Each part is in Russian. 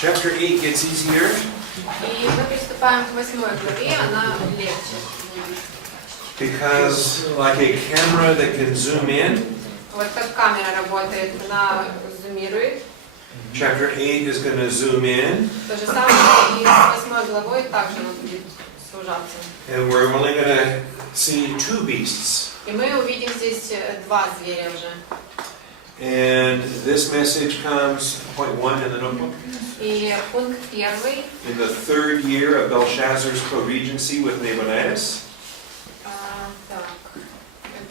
Chapter 8 gets easier. И мы приступаем к 8 главе, она легче. Because like a camera that can zoom in, Вот как камера работает, она зумирует. chapter 8 is going to zoom in. То же самое и с 8 главой также она будет сужаться. And we're only going to see two beasts. И мы увидим здесь два зверя уже. And this message comes, point 1 in the notebook, И пункт первый. in the 3rd year of Belshazzar's co-regency with Nabonidus. Так.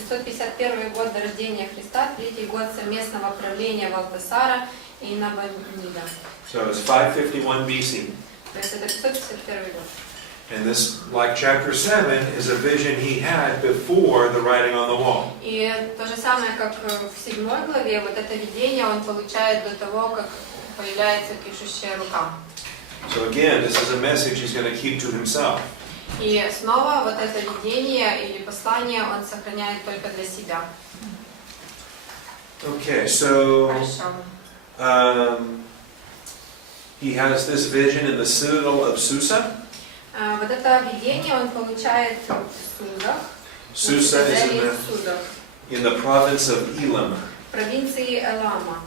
551 год до рождения Христа, 3-й год совместного правления Валтасара и Набонида. So it's 551 BC. То есть это 551 год. And this, like chapter 7, is a vision he had before the writing on the wall. И то же самое, как в 7 главе, вот это видение он получает до того, как появляется пишущая рука. So again, this is a message he's going to keep to himself. И снова вот это видение или послание он сохраняет только для себя. Okay, so he has this vision in the citadel of Susa. Вот это видение он получает в Сузах. Susa is in the province of Elam. Провинции Элама.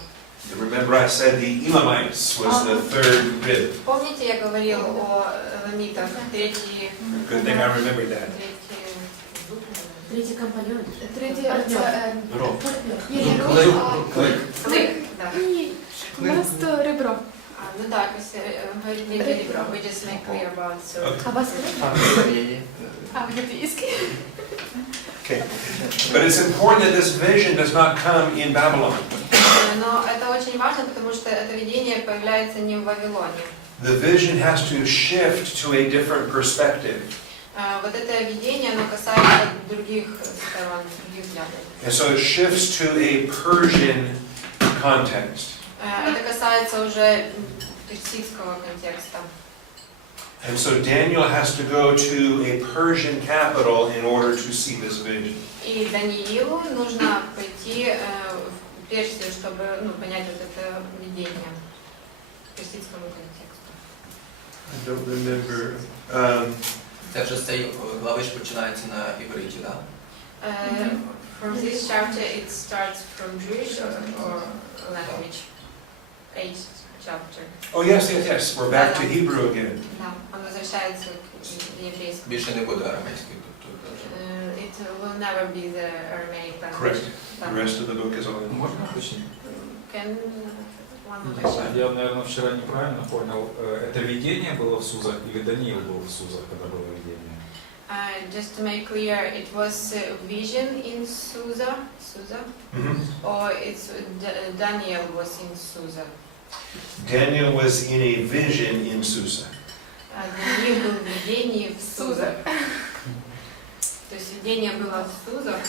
Remember I said the Elamites was the 3rd rib. Помните, я говорил о эламитах, третий... Good thing I remembered that. Третий компаньон. Третий Click. Да. Просто ребро. Ну да, говорит не ребро. We just make clear about so. А вас Okay. But it's important that this vision does not come in Babylon. Но это очень важно, потому что это видение появляется не в Вавилоне. The vision has to shift to a different perspective. Вот это видение, оно касается других сторон, других взглядов. And so it shifts to a Persian context. Это касается уже персидского контекста. And so Daniel has to go to a Persian capital in order to see this vision. И Даниилу нужно пойти в Персию, чтобы понять вот это видение персидского контекста. I don't remember. Це вже з цієї глави ж починається на івриті, так? From this chapter it starts from Jewish or language. 8th chapter. Oh yes. We're back to Hebrew again. Да, он возвращается к еврейскому. Більше не буде арамейської тут. It will never be the Aramaic language. Correct. The rest of the book is all in. Можно уточнить? Can one more question? Я, наверное, вчера неправильно понял. Это видение было в Сузах или Даниил был в Сузах, когда было видение? Just to make clear, it was vision in Susa, or it's Daniel was in Susa. Daniel was in a vision in Susa. Даниил был в видении в Сузах. То есть видение было в Сузах.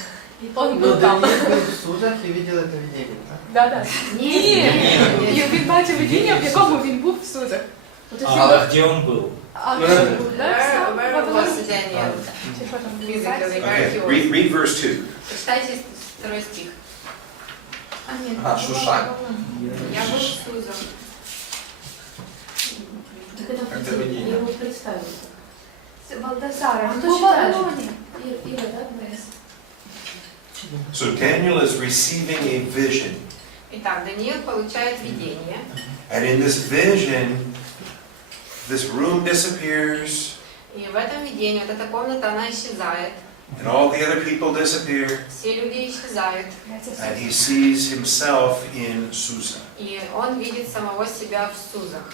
Он был там. Даниил был в Сузах и видел это видение, да? Да. Ні. Він бачив видіння, в якому він був в Сузах. А где он был? Where was Daniel? Physically, where he was? Read verse 2. Читайте 2 стих. Шушак. Я был в Сузах. Так это видение. Я его представила. Валтасара. Он точно так же. Ира, да, Борис? So Daniel is receiving a vision. Итак, Даниил получает видение. And in this vision, this room disappears. И в этом видении вот эта комната, она исчезает. And all the other people disappear. Все люди исчезают. And he sees himself in Susa. И он видит самого себя в Сузах.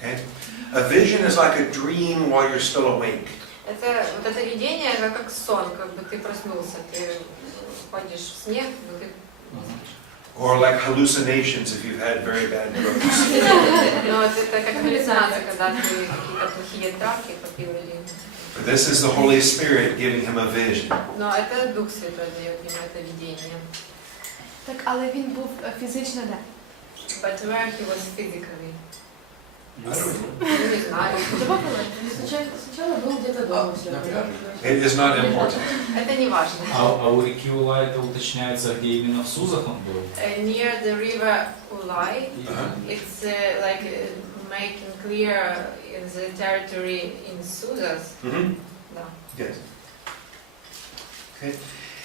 Okay? A vision is like a dream while you're still awake. Вот это видение, это как сон, как бы ты проснулся, ты ходишь в сне, ты... Or like hallucinations if you've had very bad drugs. Но это как галлюцинация, когда ты какие-то плохие травки попил или... But this is the Holy Spirit giving him a vision. Но это Дух Святой дает ему это видение. Так, але він був фізично, да. But where he was physically? I don't know. Не знаю. Сначала был где-то дома. It is not important. Это не важно. А у реки Улай это уточняется, где именно в Сузах он был? Near the river Ulai, it's like making clear in the territory in Suzas. Да. Yes. Okay.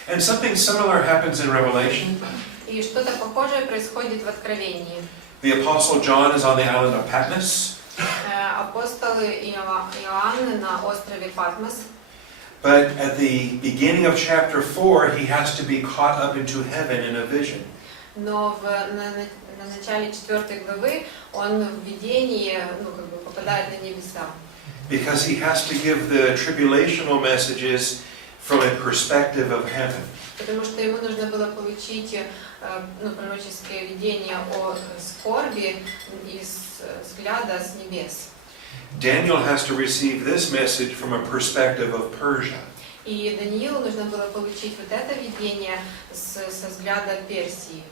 And something similar happens in Revelation. И что-то похожее происходит в Откровении. The Apostle John is on the island of Patmos. Апостолы Иоанны на острове Патмос. But at the beginning of chapter 4, he has to be caught up into heaven in a vision. Но на начале 4 главы он в видении попадает на небеса. Because he has to give the tribulational messages from a perspective of heaven. Потому что ему нужно было получить пророческое видение о скорби из взгляда с небес. Daniel has to receive this message from a perspective of Persia. И Даниилу нужно было получить вот это видение со взгляда Персии.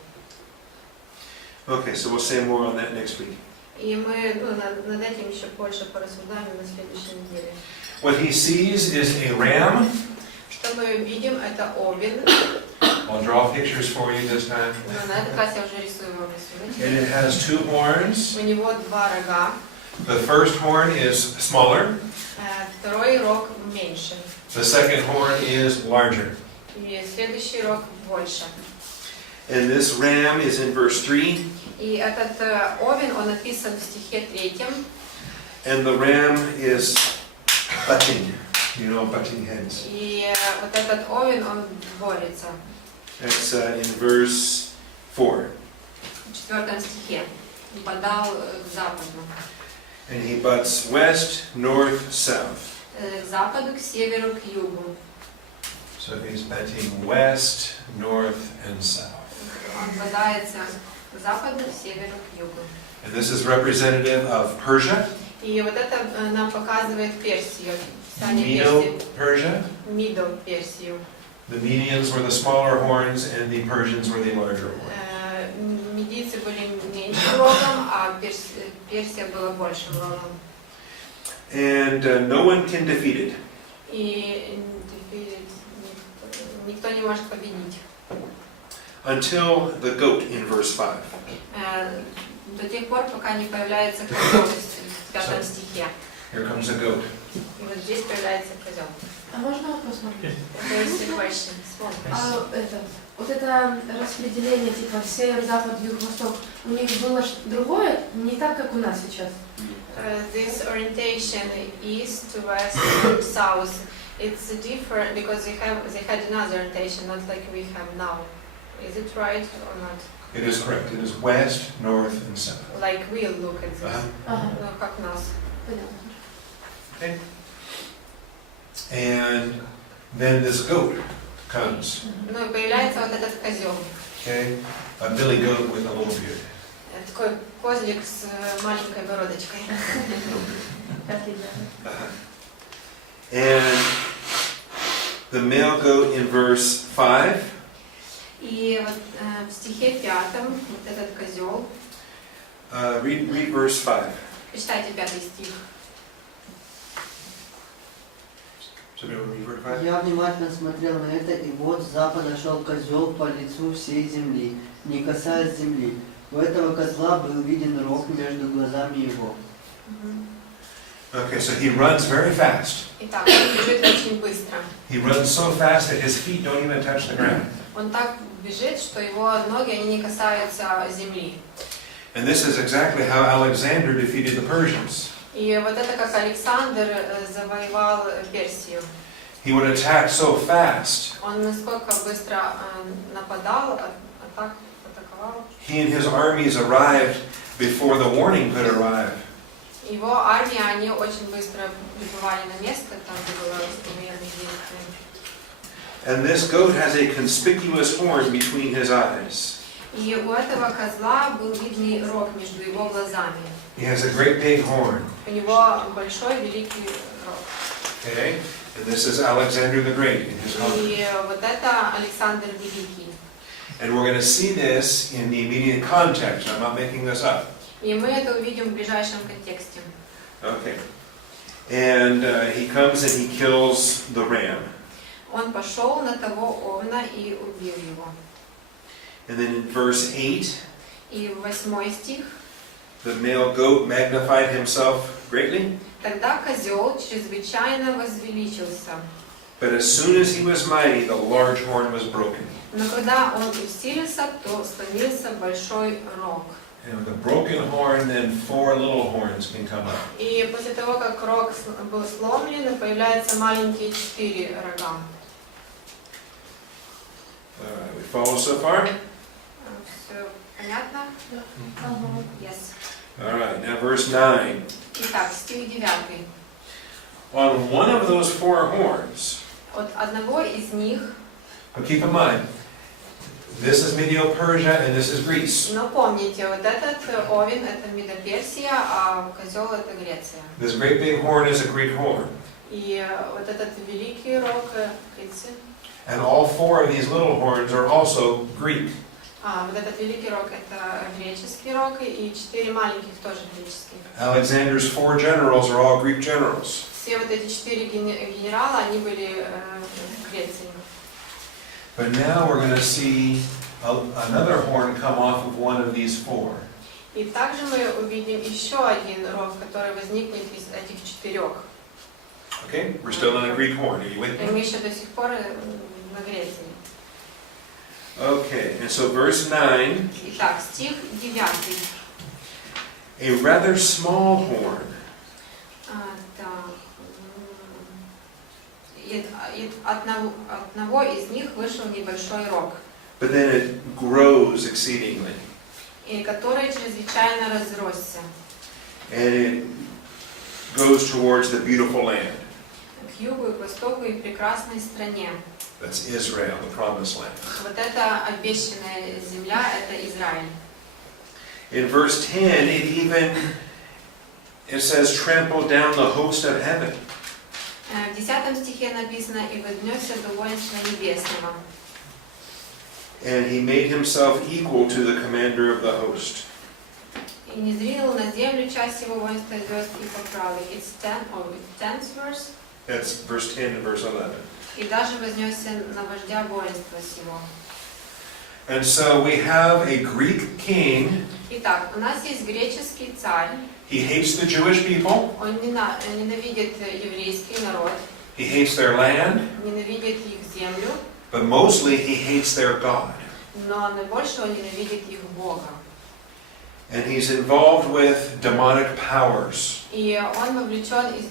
Okay, so we'll say more on that next week. И мы над этим еще больше порассуждаем на следующей неделе. What he sees is a ram. Что мы видим, это овен. I'll draw pictures for you this time. Но на этот раз я уже рисую вам рисунок. And it has two horns. У него два рога. The first horn is smaller. Второй рог меньше. The second horn is larger. И следующий рог больше. And this ram is in verse 3. И этот овен, он описан в стихе 3. And the ram is butting. You know, butting heads. И вот этот овен, он борется. That's in verse 4. В 4 стихе. Подал к западу. And he butts west, north, south. К западу, к северу, к югу. So he's butting west, north, and south. Он бодается к западу, к северу, к югу. And this is representative of Persia. И вот это нам показывает Персию. Middle Persia. Middle Персию. The Medians were the smaller horns, and the Persians were the larger horns. Медийцы были меньшим рогом, а Персия была большим рогом. And no one can defeat it. И никто не может победить. Until the goat in verse 5. До тех пор, пока не появляется козел в 5 стихе. Here comes a goat. И вот здесь появляется козел. А можно вопрос, Мария? There is a question, small question. Вот это распределение, типа север, запад, юг, восток, у них было другое, не так, как у нас сейчас. This orientation east to west to south, it's different because they had another orientation, not like we have now. Is it right or not? It is correct. It is west, north, and south. Like we look at this. Ну, как нас. Понятно. Okay. And then this goat comes. Ну и появляется вот этот козел. Okay. A billy goat with a little beard. Такой козлик с маленькой бородочкой. And the male goat in verse 5. И вот в стихе 5 вот этот козел. Read verse 5. Почитайте 5 стих. Я внимательно смотрел на это, и вот с запада шел козел по лицу всей земли, не касаясь земли. У этого козла был виден рог между глазами его. Okay, so he runs very fast. Итак, он бежит очень быстро. He runs so fast that his feet don't even touch the ground. Он так бежит, что его ноги они не касаются земли. And this is exactly how Alexander defeated the Persians. И вот это как Александр завоевал Персию. He would attack so fast. Он насколько быстро нападал, атаковал. He and his armies arrived before the warning could arrive. Его армия, они очень быстро прибывали на место, там где было военные действия. And this goat has a conspicuous horn between his eyes. И у этого козла был видный рог между его глазами. He has a great big horn. У него большой великий рог. Okay? And this is Alexander the Great in his honor. И вот это Александр Великий. And we're going to see this in the immediate context. I'm not making this up. И мы это увидим в ближайшем контексте. Okay. And he comes and he kills the ram. Он пошел на того овна и убил его. And then in verse 8, И 8 стих. the male goat magnified himself greatly. Тогда козел чрезвычайно возвеличился. But as soon as he was mighty, the large horn was broken. Но когда он усилился, то сломился большой рог. And with a broken horn, then 4 little horns can come up. И после того, как рог был сломлен, появляются маленькие 4 рога. We follow so far? Все понятно? Yes. All right, now verse 9. Итак, стих 9. On one of those 4 horns, От одного из них, but keep in mind, this is Medo-Persia and this is Greece. но помните, вот этот овен это Медоперсия, а козел это Греция. This great big horn is a Greek horn. И вот этот великий рог Греции. And all 4 of these little horns are also Greek. Вот этот великий рог это греческий рог, и 4 маленьких тоже греческие. Alexander's 4 generals are all Greek generals. Все вот эти 4 генерала, они были в Греции. But now we're going to see another horn come off of one of these 4. И также мы увидим еще один рог, который возникнет из этих 4. Okay, we're still on a Greek horn. Are you with И me? мы еще до сих пор на Греции. Okay, and so verse 9, Итак, стих 9. a rather small horn. От одного из них вышел небольшой рог, But then it grows exceedingly. и который чрезвычайно разросся And it goes towards the beautiful land. к югу и к востоку и прекрасной стране. That's Israel, the promised land. Вот эта обещанная земля, это Израиль. In verse 10, it says, trample down the host of heaven. В 10 стихе написано: «И вознесся до воинства небесного». And he made himself equal to the commander of the host. И не зринул на землю часть его воинства звезд и поправил. It's 10th verse. That's verse 10 and verse 11. И даже вознесся на вождя воинства сего. And so we have a Greek king. Итак, у нас есть греческий царь. He hates the Jewish people. Он ненавидит еврейский народ, He hates their land. ненавидит их землю, But mostly he hates their God. но наибольше он ненавидит их Бога. And he's involved with demonic powers. И он вовлечен с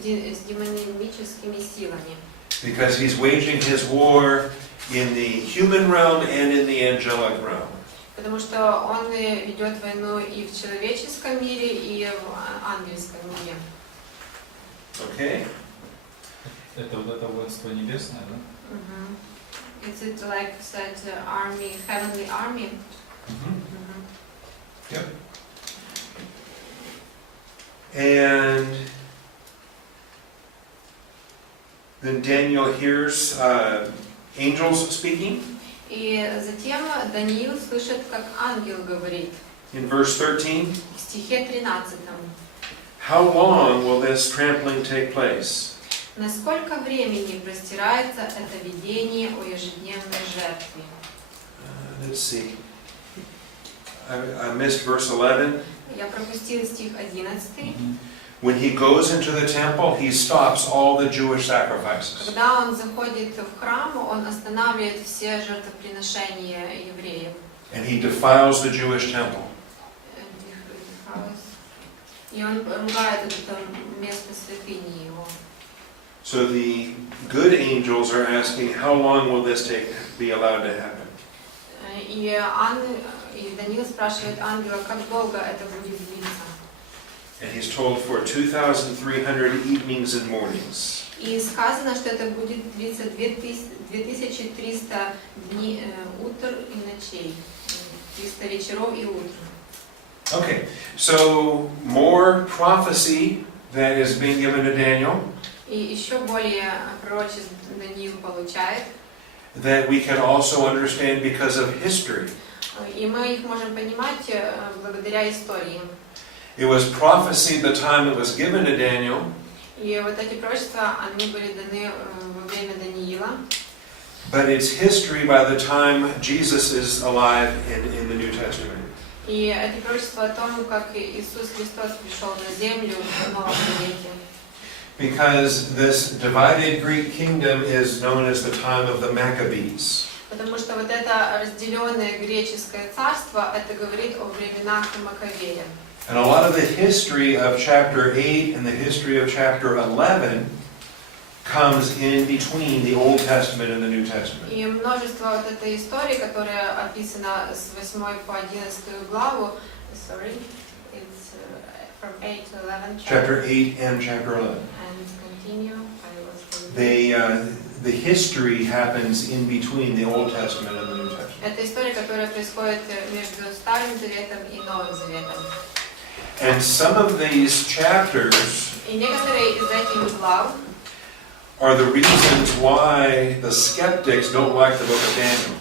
демоническими силами. Because he's waging his war in the human realm and in the angelic realm. Потому что он ведет войну и в человеческом мире, и в ангельском мире. Okay? Это вот это воинство небесное, да? Is it like said army, heavenly army? Yep. And then Daniel hears angels speaking. И затем Даниил слышит, как ангел говорит In verse 13, в стихе 13. how long will this trampling take place? Насколько времени простирается это видение о ежедневной жертве? Let's see. I missed verse 11. Я пропустил стих 11. When he goes into the temple, he stops all the Jewish sacrifices. Когда он заходит в храм, он останавливает все жертвоприношения евреев. And he defiles the Jewish temple. И он ругает это место святыни его. So the good angels are asking, how long will this be allowed to happen? И Даниил спрашивает ангела, как долго это будет длиться. And he's told for 2,300 evenings and mornings. И сказано, что это будет длиться 2300 дней, утр и ночей. 300 вечеров и утр. Okay, so more prophecy that is being given to Daniel. И еще более пророчеств Даниил получает. That we can also understand because of history. И мы их можем понимать благодаря истории. It was prophecy the time it was given to Daniel. И вот эти пророчества, они были даны во время Даниила. But it's history by the time Jesus is alive in the New Testament. И это пророчество о том, как Иисус Христос пришел на землю в Новом Завете. Because this divided Greek kingdom is known as the time of the Maccabees. Потому что вот это разделенное греческое царство, это говорит о временах Маковея. And a lot of the history of chapter 8 and the history of chapter 11 comes in between the Old Testament and the New Testament. И множество вот этой истории, которая описана с 8 по 11 главу, sorry, it's from 8 to 11. Chapter 8 and chapter 11. And continue. The history happens in between the Old Testament and the New Testament. Это история, которая происходит между Старым Заветом и Новым Заветом. And some of these chapters И некоторые из этих глав are the reasons why the skeptics don't like the book of Daniel.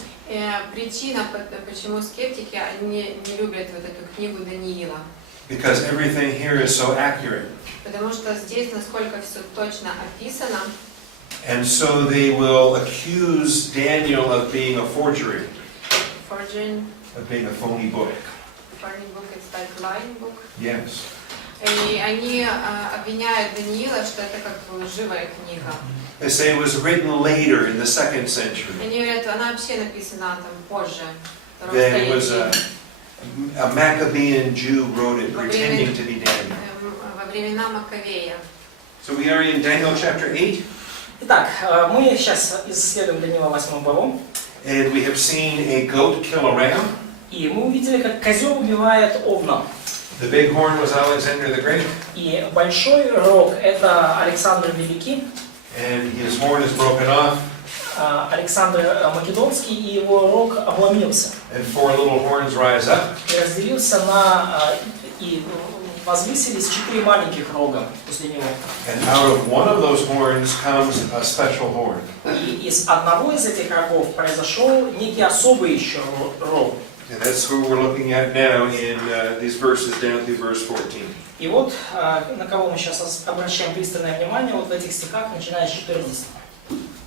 Причина, почему скептики они не любят вот эту книгу Даниила. Because everything here is so accurate. Потому что здесь насколько все точно описано. And so they will accuse Daniel of being a forgery, Forging, of being a phony book. foreign book, it's like lying book. Yes. И они обвиняют Даниила, что это как бы лживая книга. They say it was written later in the 2nd century. Они говорят, она вообще написана там позже. That it was a Maccabean Jew wrote it, pretending to be Daniel. Во времена Маковея. So we are in Daniel chapter 8. Итак, мы сейчас исследуем Даниила 8 главу. And we have seen a goat kill a ram. И мы увидели, как козел убивает овна. The big horn was Alexander the Great. И большой рог – это Александр Великий. And his horn is broken off. Александр Македонский, и его рог обломился. And 4 little horns rise up. И разделился на... и возвысились 4 маленьких рога после него. And out of one of those horns comes a special horn. И из одного из этих рогов произошел некий особый еще рог. And that's who we're looking at now in these verses down through verse 14. И вот на кого мы сейчас обращаем пристальное внимание, вот в этих стихах, начиная с 14.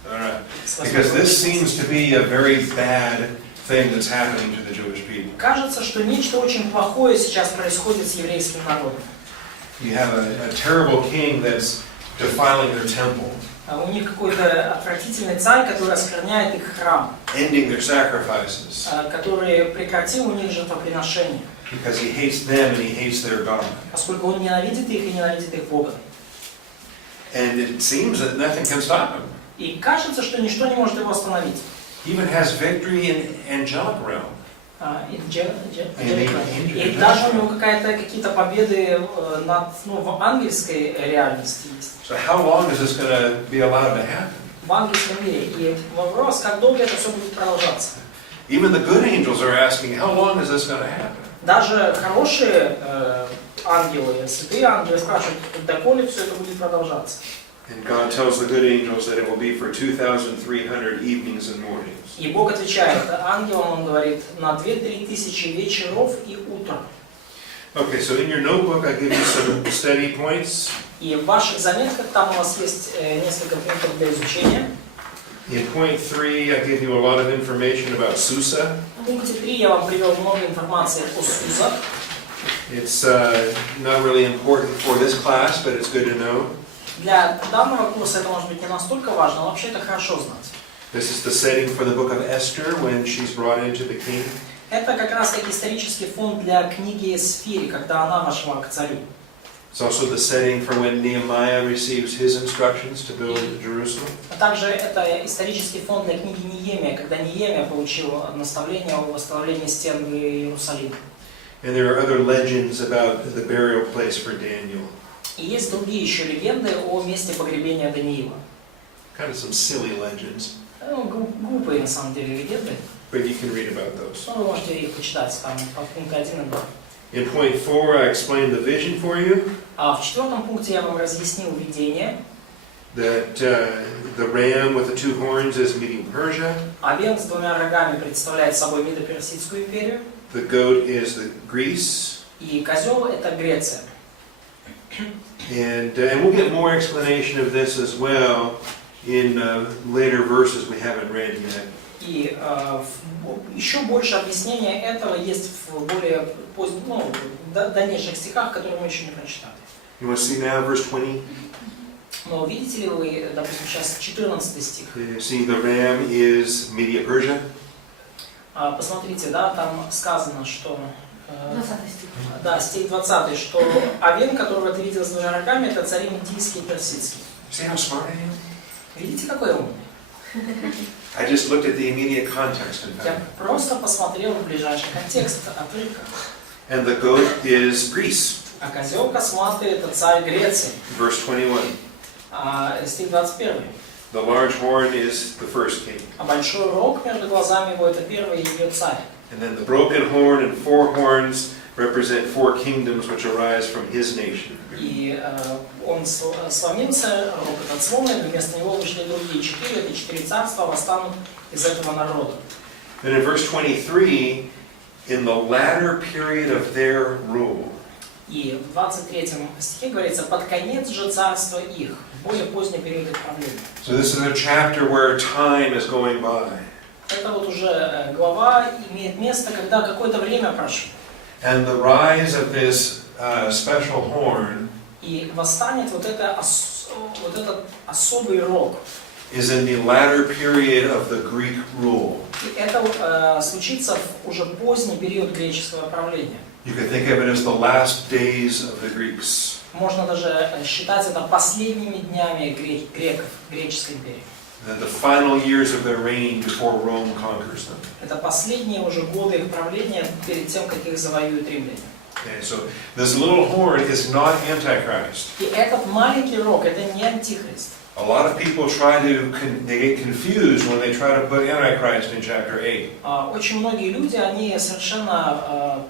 All right. Because this seems to be a very bad thing that's happening to the Jewish people. Кажется, что нечто очень плохое сейчас происходит с еврейским народом. You have a terrible king that's defiling their temple, У них какой-то отвратительный царь, который оскверняет их храм, ending their sacrifices, который прекратил у них жертвоприношение, because he hates them and he hates their God. поскольку он ненавидит их и ненавидит их Бога. And it seems that nothing can stop him. И кажется, что ничто не может его остановить. He even has victory in angelic realm. И даже у него какие-то победы в ангельской реальности есть. So how long is this going to be allowed to happen? В ангельском мире. И вопрос, как долго это все будет продолжаться. Even the good angels are asking, how long is this going to happen? Даже хорошие ангелы, святые ангелы спрашивают, доколе все это будет продолжаться. And God tells the good angels that it will be for 2,300 evenings and mornings. И Бог отвечает ангелам, он говорит, на 2-3 тысячи вечеров и утр. Okay, so in your notebook I give you some study points. И в ваших заметках там у вас есть несколько пунктов для изучения. In point 3 I give you a lot of information about Susa. В пункте 3 я вам привел много информации о Сузах. It's not really important for this class, but it's good to know. Для данного курса это может быть не настолько важно, но вообще это хорошо знать. This is the setting for the book of Esther when she's brought into the king. Это как раз как исторический фон для книги Эсфири, когда она вошла к царю. It's also the setting for when Nehemiah receives his instructions to build Jerusalem. А также это исторический фон для книги Неемия, когда Неемия получил наставление о восстановлении стен в Иерусалиме. And there are other legends about the burial place for Daniel. И есть другие еще легенды о месте погребения Даниила. Kind of some silly legends, Глупые на самом деле легенды, but you can read about those. но вы можете их почитать там от пункта 1 и 2. In point 4, I explained the vision for you, А в 4 пункте я вам разъяснил видение. that the ram with the 2 horns is meeting Persia, Овен с 2 рогами представляет собой Медо-Персидскую империю, the goat is the Greece, и козел это Греция. and we'll get more explanation of this as well in later verses we haven't read yet. И еще больше объяснения этого есть в более дальнейших стихах, которые мы еще не прочитали. You want to see now verse 20? Но видите ли вы, допустим, сейчас 14 стих. See, the ram is Media Persia. Посмотрите, да, там сказано, что... 20 стих. Да, стих 20, что овен, которого ты видел с двумя рогами, это цари медийские и персидские. See how smart I am? Видите, какой умный? I just looked at the immediate context and Я found it. просто посмотрел в ближайший контекст отрывка. And the goat is Greece. А козел косматый это царь Греции. Verse 21. Стих 21. The large horn is the first king. А большой рог между глазами его это первый ее царь. And then the broken horn and four horns represent four kingdoms which arise from his nation. И он сломился, рог этот сломлен, вместо него вышли другие четыре, эти четыре царства восстанут из этого народа. Then in verse 23, in the latter period of their rule, И в 23 стихе говорится, под конец же царства их, в более поздний период их правления. so this is a chapter where time is going by. Это вот уже глава имеет место, когда какое-то время прошло. And the rise of this special horn И восстанет вот этот особый рог. is in the latter period of the Greek rule. И это случится в уже поздний период греческого правления. You can think of it as the last days of the Greeks. Можно даже считать это последними днями греков, греческой империи. The final years of their reign before Rome conquers them. Это последние уже годы их правления перед тем, как их завоюют римляне. Okay, so this little horn is not Antichrist. И этот маленький рог это не антихрист. A lot of people they get confused when they try to put Antichrist in chapter 8. Очень многие люди, они совершенно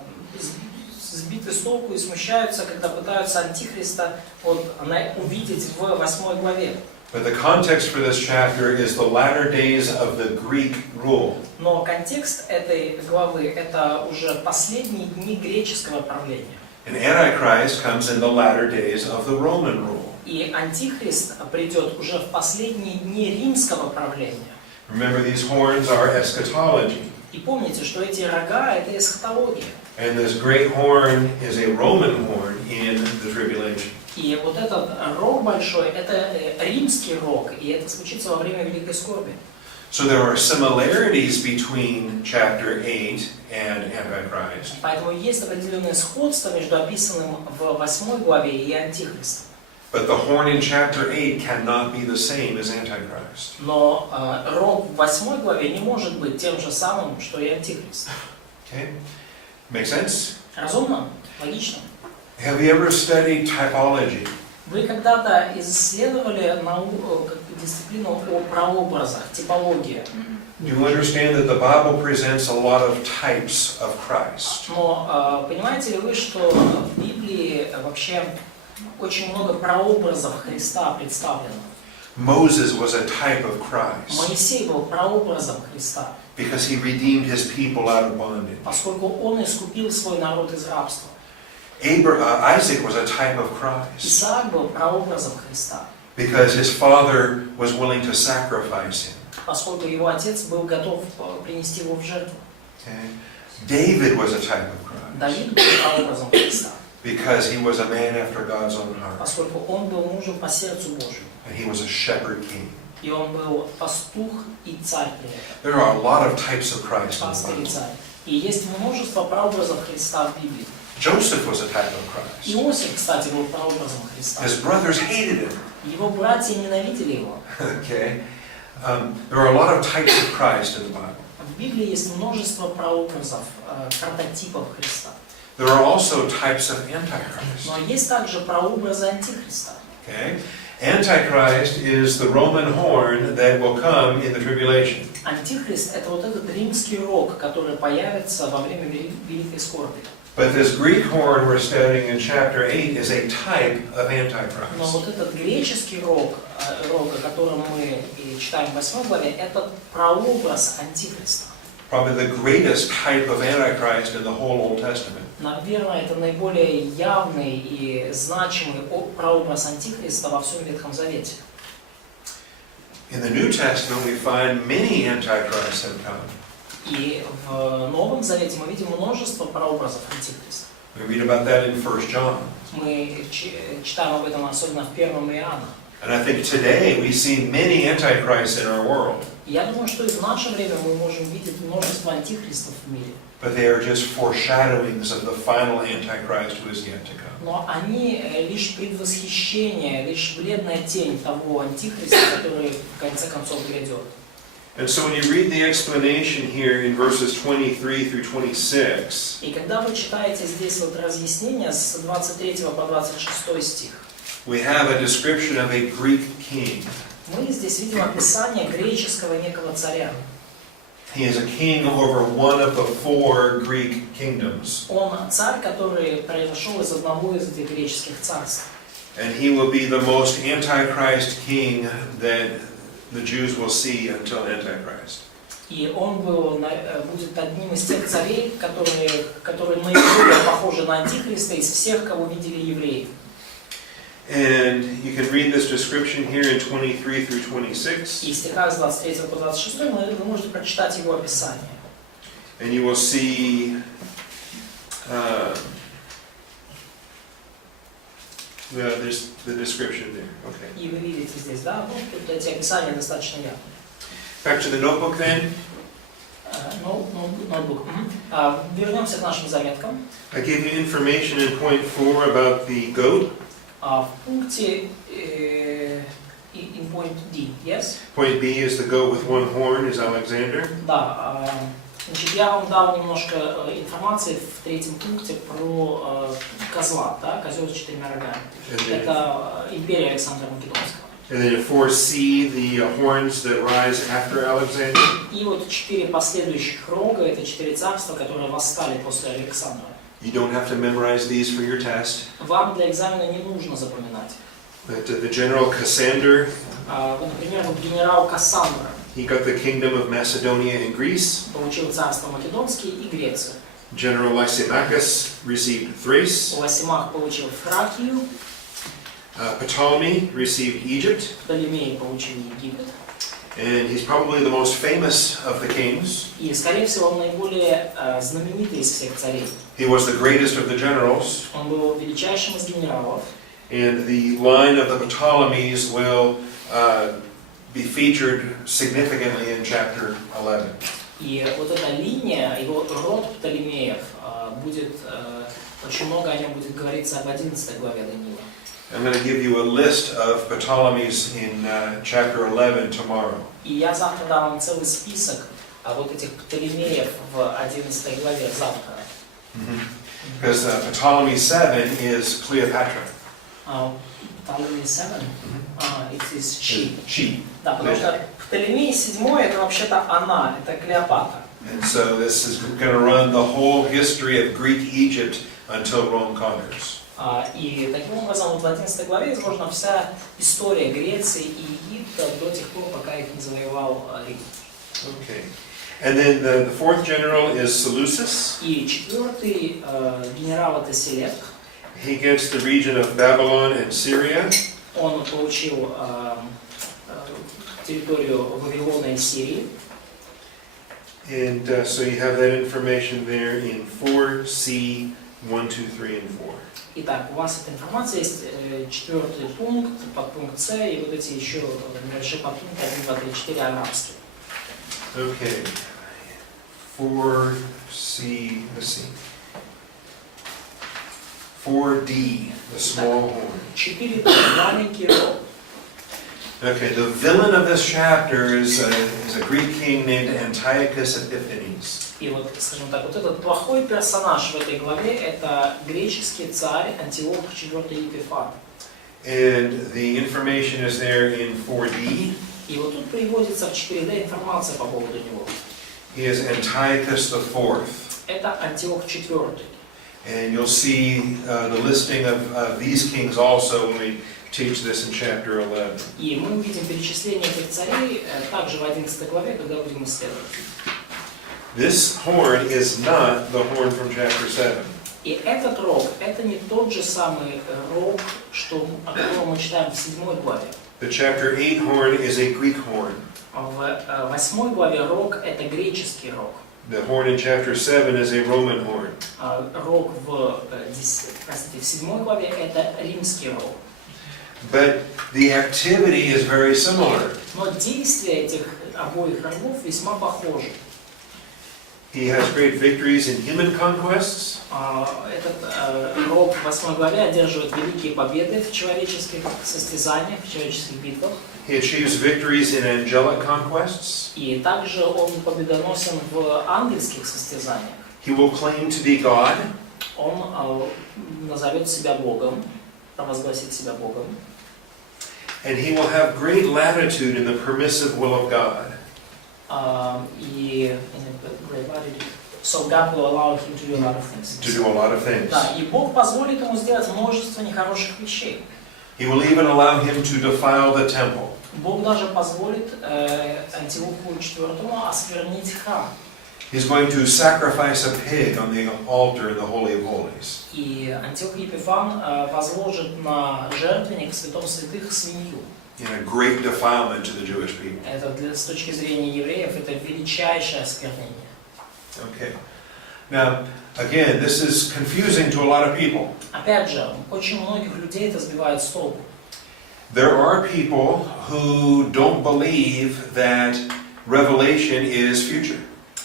сбиты с толку и смущаются, когда пытаются антихриста увидеть в 8 главе. But the context for this chapter is the latter days of the Greek rule. Но контекст этой главы это уже последние дни греческого правления. And Antichrist comes in the latter days of the Roman rule. И антихрист придет уже в последние дни римского правления. Remember, these horns are eschatology. И помните, что эти рога это эсхатология. And this great horn is a Roman horn in the tribulation. И вот этот рог большой, это римский рог, и это случится во время Великой Скорби. So there are similarities between chapter 8 and Antichrist. Поэтому есть определенное сходство между описанным в 8 главе и Антихристом. But the horn in chapter 8 cannot be the same as Antichrist. Но рог в 8 главе не может быть тем же самым, что и Антихрист. Okay? Make sense? Разумно? Логично? Have you ever studied typology? Вы когда-то исследовали дисциплину о прообразах, типология. Do you understand that the Bible presents a lot of types of Christ? Но понимаете ли вы, что в Библии вообще очень много прообразов Христа представлено? Moses was a type of Christ Моисей был прообразом Христа, because he redeemed his people out of bondage. поскольку он искупил свой народ из рабства. Isaac was a type of Christ Исаак был прообразом Христа, because his father was willing to sacrifice him. поскольку его отец был готов принести его в жертву. Okay? David was a type of Christ Давид был прообразом Христа, because he was a man after God's own heart. поскольку он был мужем по сердцу Божьему. And he was a shepherd king. И он был пастух и царь при этом. There are a lot of types of Christ in the Пастырь и Bible. царь. И есть множество прообразов Христа в Библии. Joseph was a type of Christ. Иосиф, кстати, был прообразом Христа. His brothers hated him. Его братья ненавидели его. Okay? There are a lot of types of Christ in the Bible. В Библии есть множество прообразов, прототипов Христа. There are also types of Antichrist. Но есть также прообразы Антихриста. Okay? Antichrist is the Roman horn that will come in the tribulation. Антихрист – это вот этот римский рог, который появится во время Великой Скорби. But this Greek horn we're studying in chapter 8 is a type of Но Antichrist. вот этот греческий рог, о котором мы и читаем в 8 главе, это прообраз Антихриста. Probably the greatest type of Antichrist in the whole Old Testament. Наверное, это наиболее явный и значимый прообраз Антихриста во всем Ветхом Завете. In the New Testament, we find many antichrists have come. И в Новом Завете мы видим множество прообразов антихриста. We read about that in 1 John. Мы читаем об этом особенно в 1 Иоанна. And I think today we see many antichrists in our world, Я думаю, что и в наше время мы можем видеть множество антихристов в мире. but they are just foreshadowings of the final Antichrist who is yet to come. Но они лишь предвосхищение, лишь бледная тень того антихриста, который в конце концов грядет. And so when you read the explanation here in verses 23 through 26, И когда вы читаете здесь вот разъяснение с 23 по 26 стих, we have a description of a Greek king. мы здесь видим описание греческого некого царя. He is a king over one of the 4 Greek kingdoms. Он царь, который произошел из одного из этих греческих царств. And he will be the most Antichrist king that the Jews will see until Antichrist. И он будет одним из тех царей, которые наиболее похожи на антихриста из всех, кого видели евреи. And you can read this description here in 23 through 26. И в стихах с 23 по 26 вы можете прочитать его описание. And you will see there's the description there. Okay. И вы видите здесь, да, ну, тут эти описания достаточно явны. Back to the notebook then. Ноутбук. Вернемся к нашим заметкам. I gave you information in point 4 about the goat. В пункте in point D, yes? Point B is the goat with one horn is Alexander. Да. Значит, я вам дал немножко информации в третьем пункте про козла, да, козел с 4 рогами. Это империя Александра Македонского. And then in 4C, the horns that rise after Alexander. И вот 4 последующих рога, это 4 царства, которые восстали после Александра. You don't have to memorize these for your test. Вам для экзамена не нужно запоминать. But the general Cassander, Например, вот генерал Кассандра he got the kingdom of Macedonia and Greece. получил царство Македонское и Грецию. General Lysimachus received Thrace. Ласимах получил Фракию, Ptolemy received Egypt. Птолемей получил Египет. And he's probably the most famous of the kings. И, скорее всего, он наиболее знаменитый из всех царей. He was the greatest of the generals. Он был величайшим из генералов. And the line of the Ptolemies will be featured significantly in chapter 11. И вот эта линия, его род Птолемеев, будет, очень много о нем будет говориться в 11 главе Даниила. I'm going to give you a list of Ptolemies in chapter 11 tomorrow. И я завтра дам вам целый список вот этих Птолемеев в 11 главе завтра. Because Ptolemy 7 is Cleopatra. Птолемей 7? It is she. She. Да, потому что Птолемей 7 это вообще-то она, это Клеопатра. And so this is going to run the whole history of Greek Egypt until Rome conquers. И таким образом вот в 11 главе изложена вся история Греции и Египта до тех пор, пока их не завоевал Рим. Okay. And then the fourth general is Seleucus. И четвертый генерал это Селевк. He gets the region of Babylon and Syria. Он получил территорию Вавилона и Сирии. And so you have that information there in 4C, 1, 2, 3, and 4. Итак, у вас эта информация есть, четвертый пункт, подпункт С, и вот эти еще небольшие подпункты 1, 2, 3, 4 арабские. Okay. 4C, let's see. 4D, the small horn. 4 маленький рог. Okay, the villain of this chapter is a Greek king named Antiochus Epiphanes. И вот, скажем так, вот этот плохой персонаж в этой главе это греческий царь Антиох IV Епифан. And the information is there in 4D. И вот тут приводится в 4D информация по поводу него. He is Antiochus IV. Это Антиох IV. And you'll see the listing of these kings also when we teach this in chapter 11. И мы увидим перечисление этих царей также в 11 главе, когда будем исследовать. This horn is not the horn from chapter 7. И этот рог, это не тот же самый рог, о котором мы читаем в 7 главе. The chapter 8 horn is a Greek horn. В 8 главе рог – это греческий рог. The horn in chapter 7 is a Roman horn. Рог в 7 главе – это римский рог. But the activity is very similar. Но действия этих обоих рогов весьма похожи. He has great victories in human conquests. Этот рог в 8 главе одерживает великие победы в человеческих состязаниях, в человеческих битвах. He achieves victories in angelic conquests. И также он победоносен в ангельских состязаниях. He will claim to be God. Он назовет себя Богом, провозгласит себя Богом. And he will have great latitude in the permissive will of God. So God will allow him to do a lot of things. To do a lot of things. Да, и Бог позволит ему сделать множество нехороших вещей. He will even allow him to defile the temple. Бог даже позволит Антиоху IV осквернить храм. He's going to sacrifice a pig on the altar in the Holy of Holies. И Антиох Епифан возложит на жертвенник в Святом Святых свинью. In a great defilement to the Jewish people. Это с точки зрения евреев это величайшее осквернение. Okay. Now, again, this is confusing to a lot of people. Опять же, очень многих людей это сбивает с толку. There are people who don't believe that Revelation is future.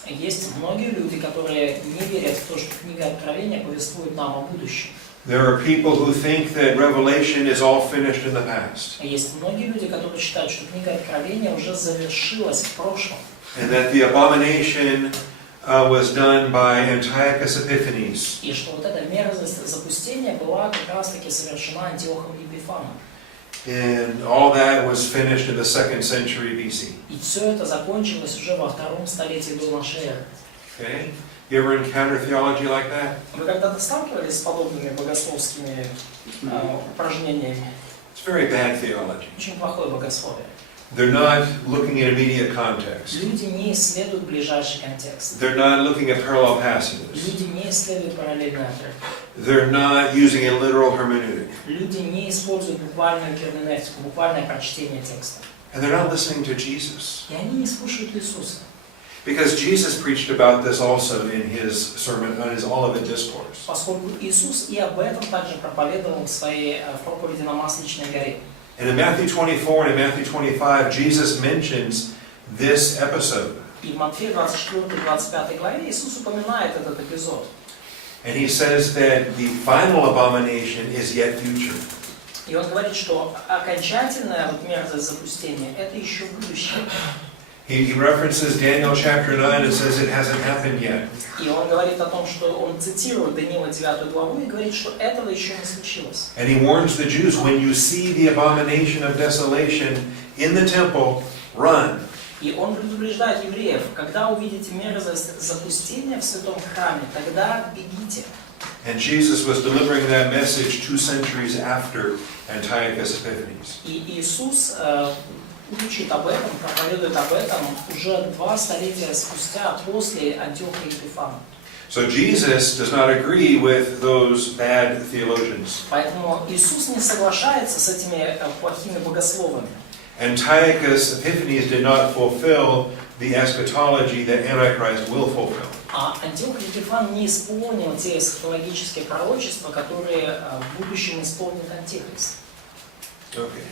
Есть многие люди, которые не верят в то, что книга Откровения повествует нам о будущем. There are people who think that Revelation is all finished in the past. Есть многие люди, которые считают, что книга Откровения уже завершилась в прошлом. And that the abomination was done by Antiochus Epiphanes. И что вот эта мерзость запустения была как раз-таки совершена Антиохом Епифаном. And all that was finished in the 2nd century BC. И все это закончилось уже во 2 столетии до нашей эры. Okay? You ever encounter theology like that? Вы когда-то сталкивались с подобными богословскими упражнениями? It's very bad theology. Очень плохое богословие. They're not looking at immediate context. Люди не исследуют ближайший контекст. They're not looking at parallel passages. Люди не исследуют параллельный отрывок. They're not using a literal hermeneutic. Люди не используют буквальную герменевтику, буквальное прочтение текста. And they're not listening to Jesus. И они не слушают Иисуса. Because Jesus preached about this also in his sermon, on his Olivet Discourse. Поскольку Иисус и об этом также проповедовал в своей проповеди на Масличной горе. And in Matthew 24 and in Matthew 25, Jesus mentions this episode. И в Матфея 24-25 главе Иисус упоминает этот эпизод. And he says that the final abomination is yet future. И он говорит, что окончательная мерзость запустения – это еще будущее. He references Daniel chapter 9 and says it hasn't happened yet. И он говорит о том, что он цитирует Даниила 9 главу и говорит, что этого еще не случилось. And he warns the Jews, when you see the abomination of desolation in the temple, run. И он предупреждает евреев, когда увидите мерзость запустения в святом храме, тогда бегите. And Jesus was delivering that message 2 centuries after Antiochus Epiphanes. И Иисус учит об этом, проповедует об этом уже 2 столетия спустя после Антиоха Епифана. So Jesus does not agree with those bad theologians. Поэтому Иисус не соглашается с этими плохими богословами. Antiochus Epiphanes did not fulfill the eschatology that Antichrist will fulfill. А Антиох Епифан не исполнил те эсхатологические пророчества, которые в будущем исполнит Антихрист. Okay.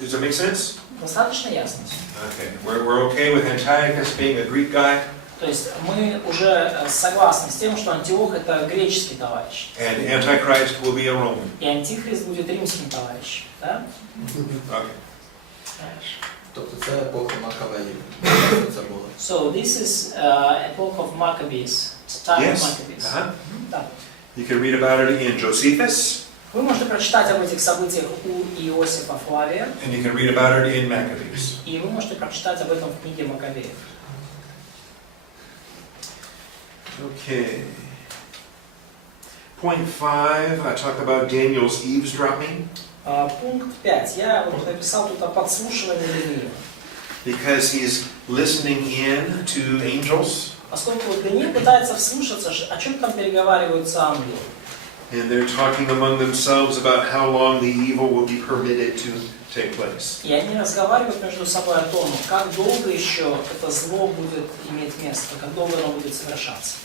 Does that make sense? Достаточно ясно? Okay. We're okay with Antiochus being a Greek guy. То есть мы уже согласны с тем, что Антиох это греческий товарищ. And Antichrist will be a Roman. И Антихрист будет римским товарищем. Да? Okay. Тобто це епоха Макавеїв. Це було. So this is epoch of Maccabees. Time of Yes. Maccabees. Uh-huh. Да. You can read about it in Josephus, Вы можете прочитать об этих событиях у Иосифа Флавия, and you can read about it in Maccabees. и вы можете прочитать об этом в книге Маккабеев. Okay. Point 5, I talked about Daniel's eavesdropping. Пункт 5. Я вот написал тут о подслушивании Даниила. Because he's listening in to angels, Поскольку Даниил пытается вслушаться, о чем там переговариваются ангелы. and they're talking among themselves about how long the evil will be permitted to take place. И они разговаривают между собой о том, как долго еще это зло будет иметь место, как долго оно будет совершаться.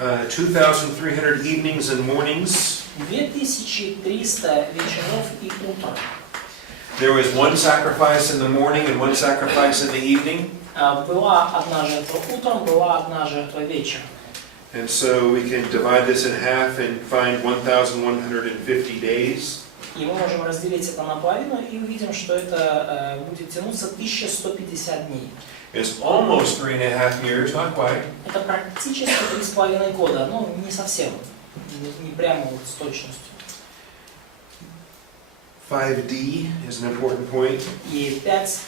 2,300 evenings and mornings. 2300 вечеров и утро. There was one sacrifice in the morning and one sacrifice in the evening. Была одна жертва утром, была одна жертва вечером. And so we can divide this in half and find 1,150 days. И мы можем разделить это наполовину и увидим, что это будет тянуться 1150 дней. It's almost 3.5 years, not quite. Это практически 3,5 года, но не совсем, не прямо вот с точностью. 5D is an important point. И 5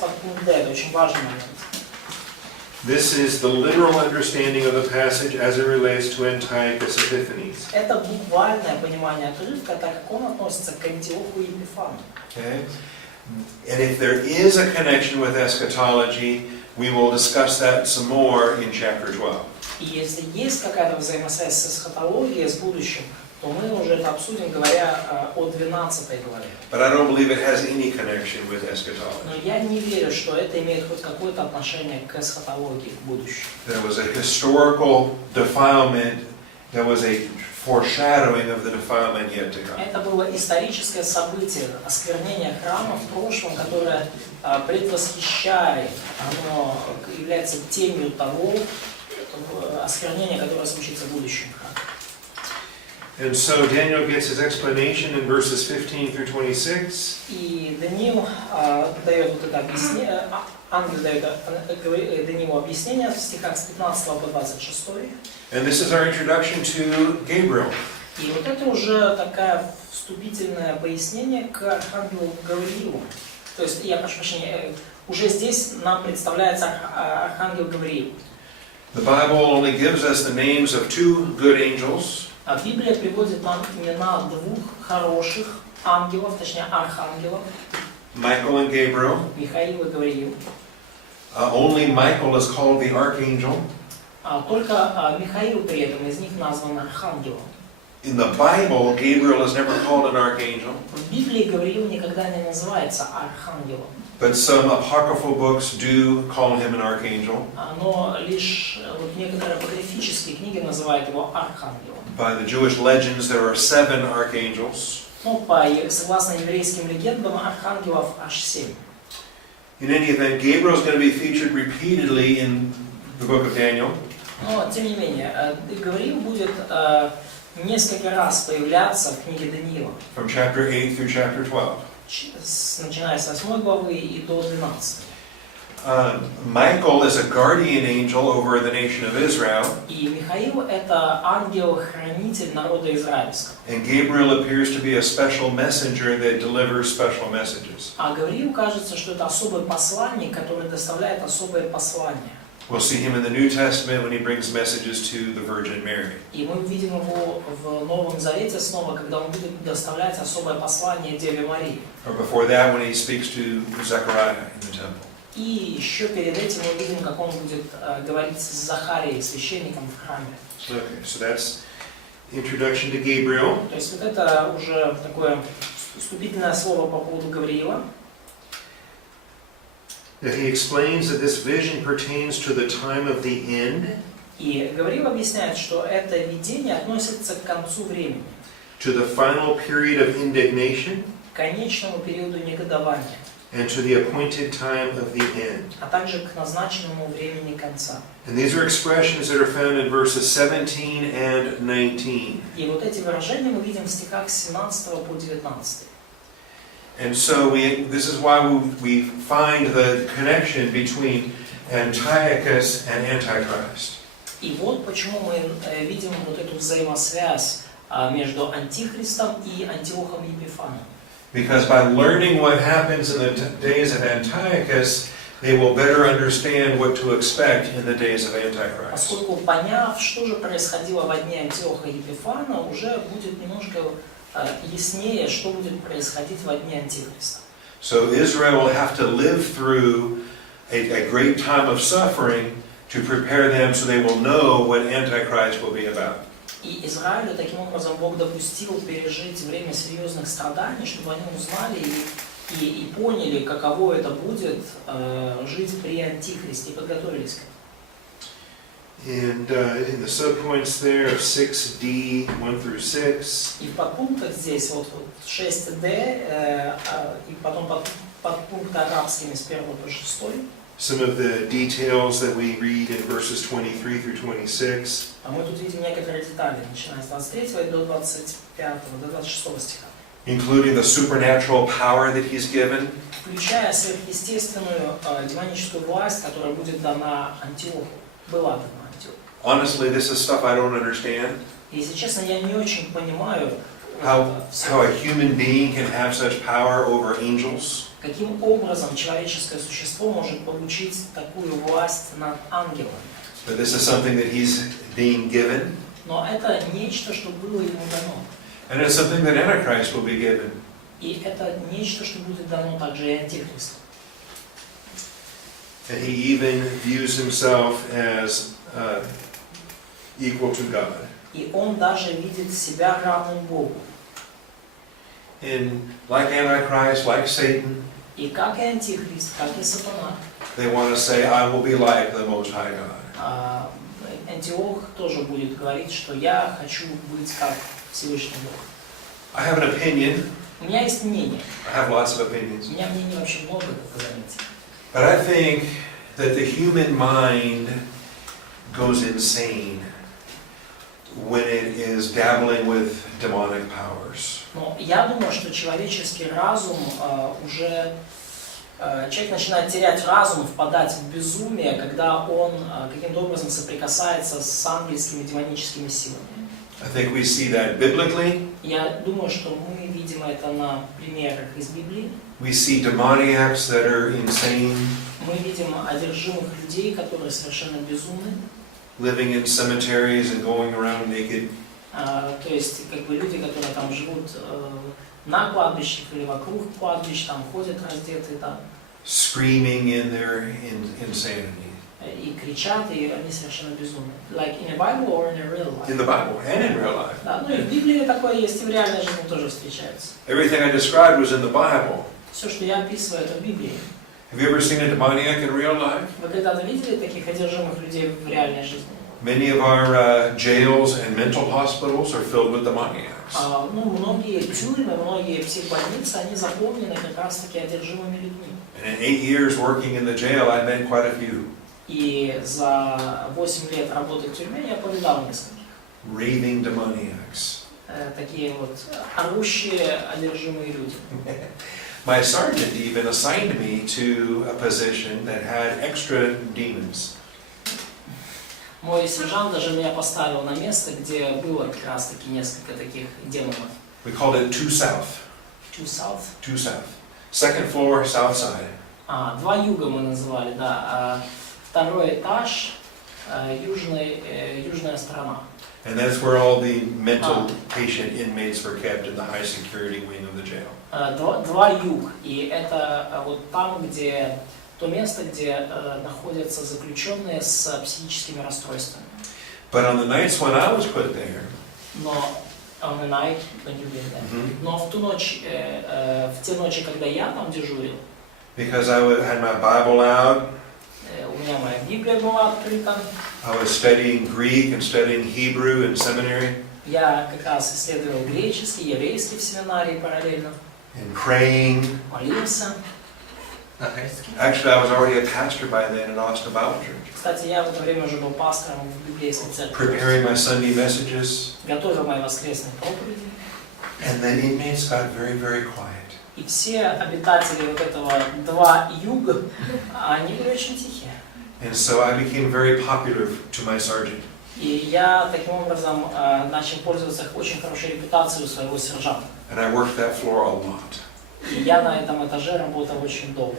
подпункт D, это очень важный момент. This is the literal understanding of the passage as it relates to Antiochus Epiphanes. Это буквальное понимание отрывка, так как он относится к Антиоху и Епифану. Okay? And if there is a connection with eschatology, we will discuss that some more in chapter 12. И если есть какая-то взаимосвязь с эсхатологией, с будущим, то мы уже это обсудим, говоря о 12 главе. But I don't believe it has any connection with Но eschatology. я не верю, что это имеет хоть какое-то отношение к эсхатологии, к будущему. There was a historical defilement, there was a foreshadowing of the defilement yet to come. Это было историческое событие, осквернение храма в прошлом, которое предвосхищает, оно является тенью того осквернения, которое случится в будущем храме. And so Daniel gets his explanation in verses 15 through 26. И Даниил дает вот это объяснение, ангел дает Даниилу объяснение в стихах с 15 по 26. And this is our introduction to Gabriel. И вот это уже такая вступительное пояснение к архангелу Гавриилу. То есть, я прошу прощения, уже здесь нам представляется архангел Гавриил. The Bible only gives us the names of two good angels. А Библия приводит нам имена двух хороших ангелов, точнее архангелов, Michael and Gabriel. Михаил и Гавриил. Only Michael is called the archangel. Только Михаил при этом из них назван архангелом. In the Bible, Gabriel is never called an archangel, В Библии Гавриил никогда не называется архангелом. but some apocryphal books do call him an archangel Но лишь вот некоторые апокрифические книги называют его архангелом. by the Jewish legends. There are 7 archangels. Ну, согласно еврейским легендам, архангелов аж 7. In any event, Gabriel is going to be featured repeatedly in the book of Daniel. Но, тем не менее, Гавриил будет несколько раз появляться в книге Даниила, From chapter 8 through chapter 12. начиная с 8 главы и до 12. Michael is a guardian angel over the nation of Israel, И Михаил — это ангел-хранитель народа израильского. and Gabriel appears to be a special messenger that delivers special messages. А Гавриил кажется, что это особый посланник, который доставляет особые послания. We'll see him in the New Testament when he brings messages to the Virgin Mary. И мы увидим его в Новом Завете снова, когда он будет доставлять особое послание Деве Марии. Or before that, when he speaks to Zechariah in the temple. И еще перед этим мы видим, как он будет говорить с Захарией, священником в храме. Okay, so that's introduction to Gabriel. То есть вот это уже такое вступительное слово по поводу Гавриила. He explains that this vision pertains to the time of the end, И Гавриил объясняет, что это видение относится к концу времени, to the final period of indignation, к конечному периоду негодования, and to the appointed time of the end. а также к назначенному времени конца. And these are expressions that are found in verses 17 and 19. И вот эти выражения мы видим в стихах с 17 по 19. And so this is why we find the connection between Antiochus and Antichrist. И вот почему мы видим вот эту взаимосвязь между Антихристом и Антиохом Епифаном. Because by learning what happens in the days of Antiochus, they will better understand what to expect in the days of Antichrist. Поскольку, поняв, что же происходило во дне Антиоха и Епифана, уже будет немножко яснее, что будет происходить во дне Антихриста. So Israel will have to live through a great time of suffering to prepare them so they will know what Antichrist will be about. И Израилю таким образом Бог допустил пережить время серьезных страданий, чтобы они узнали и поняли, каково это будет жить при Антихристе, и подготовились к этому. And in the subpoints there of 6D, 1 through 6, И в подпунктах здесь вот 6D, и потом подпункты арабскими с 1 по 6. some of the details that we read in verses 23 through 26. А мы тут видим некоторые детали, начиная с 23 до 25, до 26 стиха. Including the supernatural power that he's given, Включая сверхъестественную демоническую власть, которая будет дана Антиоху, была дана Антиоху. honestly, this is stuff I don't understand. Если честно, я не очень понимаю, How a human being can have such power over angels. каким образом человеческое существо может получить такую власть над ангелами. But this is something that he's being given, Но это нечто, что было ему дано. and it's something that Antichrist will be given. И это нечто, что будет дано также и Антихристу. And he even views himself as equal to God. И он даже видит себя равным Богу. And like Antichrist, like Satan, И как и Антихрист, как и Сатана, they want to say, I will be like the Most High God. Антиох тоже будет говорить, что я хочу быть как Всевышний Бог. I have an opinion. У меня есть мнение. I have lots of opinions. У меня мнений вообще много, как вы заметили. But I think that the human mind goes insane when it is dabbling with demonic powers. Но я думаю, что человеческий разум уже... Человек начинает терять разум, впадать в безумие, когда он каким-то образом соприкасается с ангельскими демоническими силами. I think we see that biblically. Я думаю, что мы видим это на примерах из Библии. We see demoniacs that are insane, Мы видим одержимых людей, которые совершенно безумны. living in cemeteries and going around naked. То есть, как бы люди, которые там живут на кладбищах или вокруг кладбищ, там ходят раздетые, да, Screaming in their insanity. и кричат, и они совершенно безумны. Like in a Bible or in a real life. In the Bible and in real life. Да, ну и в Библии такое есть, и в реальной жизни тоже встречается. Everything I described was in the Bible. Все, что я описываю, это в Библии. Have you ever seen a demoniac in real life? Вы когда-то видели таких одержимых людей в реальной жизни? Many of our jails and mental hospitals are filled with demoniacs. Ну, многие тюрьмы, многие психбольницы, они заполнены как раз-таки одержимыми людьми. And in 8 years working in the jail, I met quite a few. И за 8 лет работы в тюрьме я повидал нескольких. Raving demoniacs. Такие вот орущие, одержимые люди. My sergeant even assigned me to a position that had extra demons. Мой сержант даже меня поставил на место, где было как раз-таки несколько таких демонов. We called it 2 South. Two South. 2 South. Second floor, south side. Два юга мы называли, да. Второй этаж, южная сторона. And that's where all the mental patient inmates were kept in the high security wing of the jail. Два юг. И это вот там, где то место, где находятся заключенные с психическими расстройствами. But on the nights when I was put there, Но on the night when you been there. Но в ту ночь, в те ночи, когда я там дежурил, because I had my Bible out, у меня моя Библия была открыта. I was studying Greek and studying Hebrew in seminary, Я как раз исследовал греческий, еврейский в семинарии параллельно. and praying. Молился. Actually, I was already a pastor by then at Austin Bible Church, Кстати, я в это время уже был пастором в библейской церкви. preparing my Sunday messages, Готовил мои воскресные проповеди. and the inmates got very, very quiet. И все обитатели вот этого два юга, они были очень тихие. And so I became very popular to my sergeant. И я таким образом начал пользоваться очень хорошей репутацией у своего сержанта. And I worked that floor a lot. И я на этом этаже работал очень долго.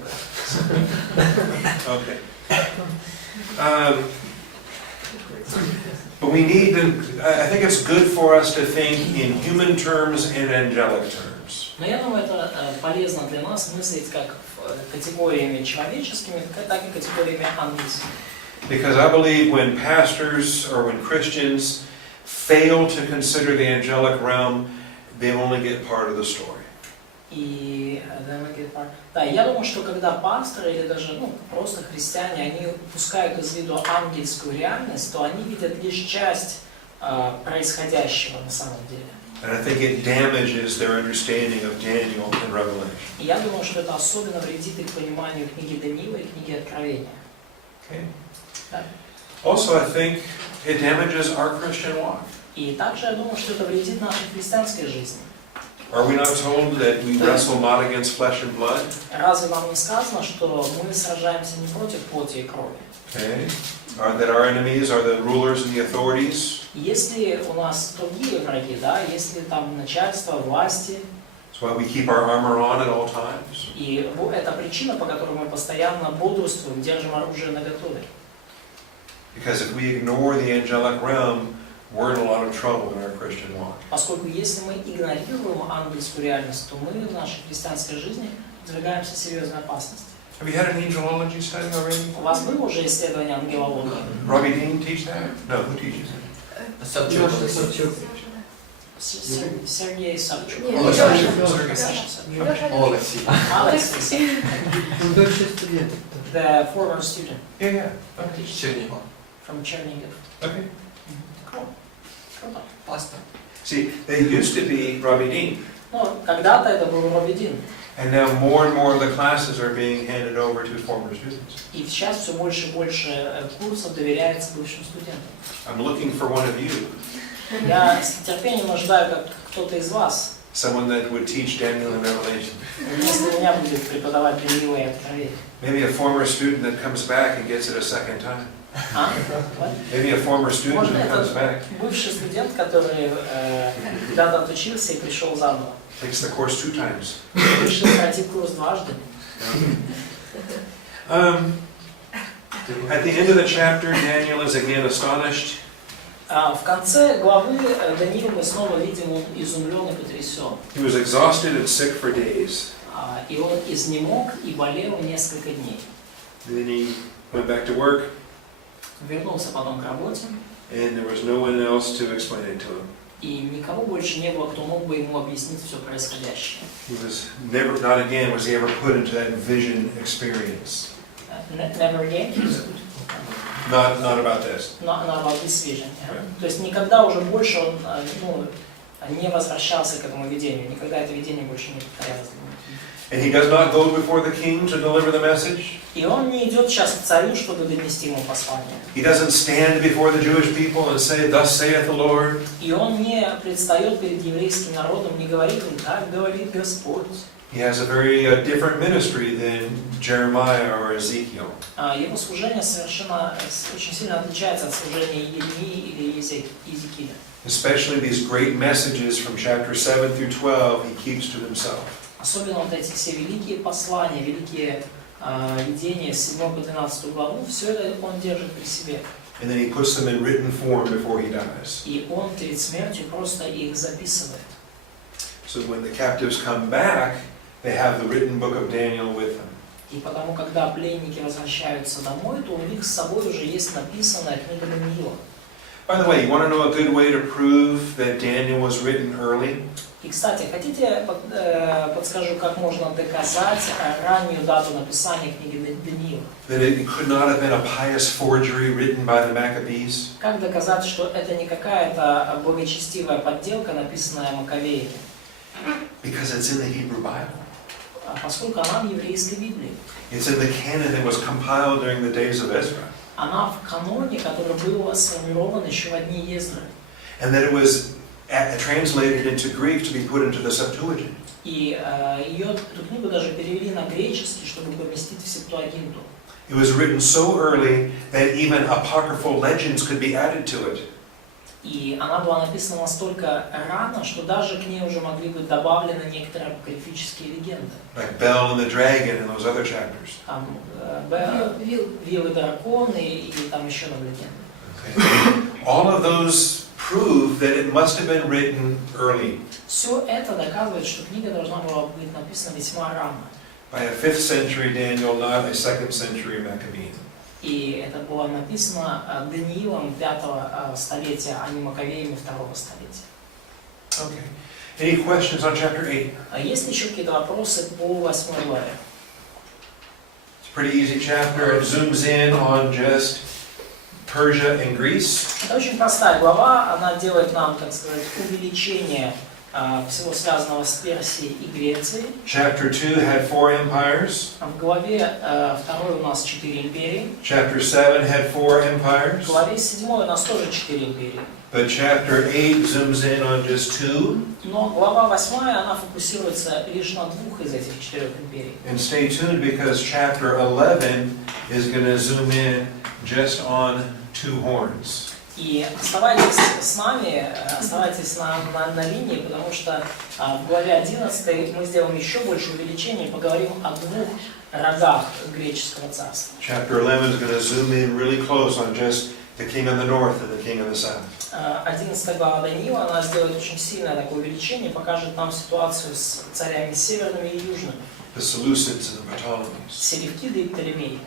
Okay. But we need to, I think it's good for us to think in human terms and angelic terms. Но я думаю, это полезно для нас мыслить как категориями человеческими, так и категориями ангельскими. Because I believe when pastors or when Christians fail to consider the angelic realm, they only get part of the story. И да, я думаю, что когда пасторы или даже просто христиане, они упускают из виду ангельскую реальность, то они видят лишь часть происходящего на самом деле. And I think it damages their understanding of Daniel and Revelation. И я думаю, что это особенно вредит их пониманию книги Даниила и книги Откровения. Okay. Да. Also, I think it damages our Christian walk. И также я думаю, что это вредит нашей христианской жизни. Are we not told that we wrestle not against flesh and blood? Разве нам не сказано, что мы сражаемся не против плоти и крови? Okay. That our enemies are the rulers and the authorities. Если у нас другие враги, да, если там начальство, власти, That's why we keep our armor on at all times. и это причина, по которой мы постоянно бодрствуем, держим оружие наготове. Because if we ignore the angelic realm, we're in a lot of trouble in our Christian walk. Поскольку если мы игнорируем ангельскую реальность, то мы в нашей христианской жизни подвергаемся серьезной опасности. Have you had an angelology study already? У вас было уже исследование ангелологии? Robbie Dean teach that? No, who teaches it? Сергей Савчук. Нет, Oh, Саша. Сергей. Саша Савчук. Олексій. Алексей Савчук. Он бывший студент. The former student Yeah. Чернігов. from Chernihiv. Okay. Круто. Пастор. See, they used to be Robbie Dean, Ну, когда-то это был Робби Дин. and now more and more of the classes are being handed over to former students. И сейчас все больше и больше курсов доверяется бывшим студентам. I'm looking for one of you, Я с нетерпением ожидаю, как кто-то из вас someone that would teach Daniel and Revelation. вместо меня будет преподавать Даниила и Откровение. Maybe a former student that comes back and gets it a second time. А? Вот. Maybe a former student Может, who comes это back, бывший студент, который когда-то отучился и пришел заново. takes the course 2 times. Решил пройти курс дважды. At the end of the chapter, Daniel is again astonished. В конце главы Даниил мы снова видим, он изумлен и потрясен. He was exhausted and sick for days. И он изнемог и болел несколько дней. Then he went back to work, Вернулся потом к работе, and there was no one else to explain it to him. и никого больше не было, кто мог бы ему объяснить все происходящее. He was never, not again was he ever put into that vision experience. Never again? Not about this. Not about this vision. То есть никогда уже больше он не возвращался к этому видению, никогда это видение больше не повторялось. And he does not go before the king to deliver the message. И он не идет сейчас к царю, чтобы донести ему послание. He doesn't stand before the Jewish people and say, "Thus saith the Lord." И он не предстает перед еврейским народом, не говорит им, как говорит Господь. He has a very different ministry than Jeremiah or Ezekiel. Его служение совершенно очень сильно отличается от служения Иеремии или Иезекииля. Especially these great messages from chapter 7 through 12, he keeps to himself. Особенно вот эти все великие послания, великие видения с 7 по 12 главу, все это он держит при себе. And then he puts them in written form before he dies. И он перед смертью просто их записывает. So when the captives come back, they have the written book of Daniel with them. И потому, когда пленники возвращаются домой, то у них с собой уже есть написанная книга Даниила. By the way, you want to know a good way to prove that Daniel was written early? И, кстати, хотите, подскажу, как можно доказать раннюю дату написания книги Даниила? That it could not have been a pious forgery written by the Maccabees? Как доказать, что это не какая-то благочестивая подделка, написанная Маковеями? Because it's in the Hebrew Bible. Поскольку она в еврейской Библии. It's in the canon that was compiled during the days of Ezra. Она в каноне, который был сформирован еще в дни Ездры. And that it was translated into Greek to be put into the Septuagint. И эту книгу даже перевели на греческий, чтобы поместить в Септуагинту. It was written so early that even apocryphal legends could be added to it. И она была написана настолько рано, что даже к ней уже могли быть добавлены некоторые апокрифические легенды. Like Bel and the Dragon and those other chapters. Там Вил и дракон и там еще одна легенда. Okay. All of those prove that it must have been written early. Все это доказывает, что книга должна была быть написана весьма рано. By a 5th century Daniel, not a 2nd century Maccabean. И это было написано Даниилом 5 столетия, а не Маковеями 2 столетия. Okay. Any questions on chapter 8? А есть ли еще какие-то вопросы по 8 главе? It's a pretty easy chapter. It zooms in on just Persia and Greece. Это очень простая глава, она делает нам, так сказать, увеличение всего связанного с Персией и Грецией. Chapter 2 had 4 empires. В главе 2 у нас 4 империи. Chapter 7 had 4 empires. В главе 7 у нас тоже 4 империи. But chapter 8 zooms in on just 2. Но глава 8, она фокусируется лишь на 2 из этих 4 империй. And stay tuned because chapter 11 is going to zoom in just on 2 horns. И оставайтесь с нами, оставайтесь на линии, потому что в главе 11 мы сделаем еще больше увеличений и поговорим о 2 рогах греческого царства. Chapter 11 is going to zoom in really close on just the king of the north and the king of the south. 11 глава Даниила, она сделает очень сильное такое увеличение, покажет нам ситуацию с царями северными и южными. The Seleucids and the Ptolemies. Селевкиды и Птолемеи.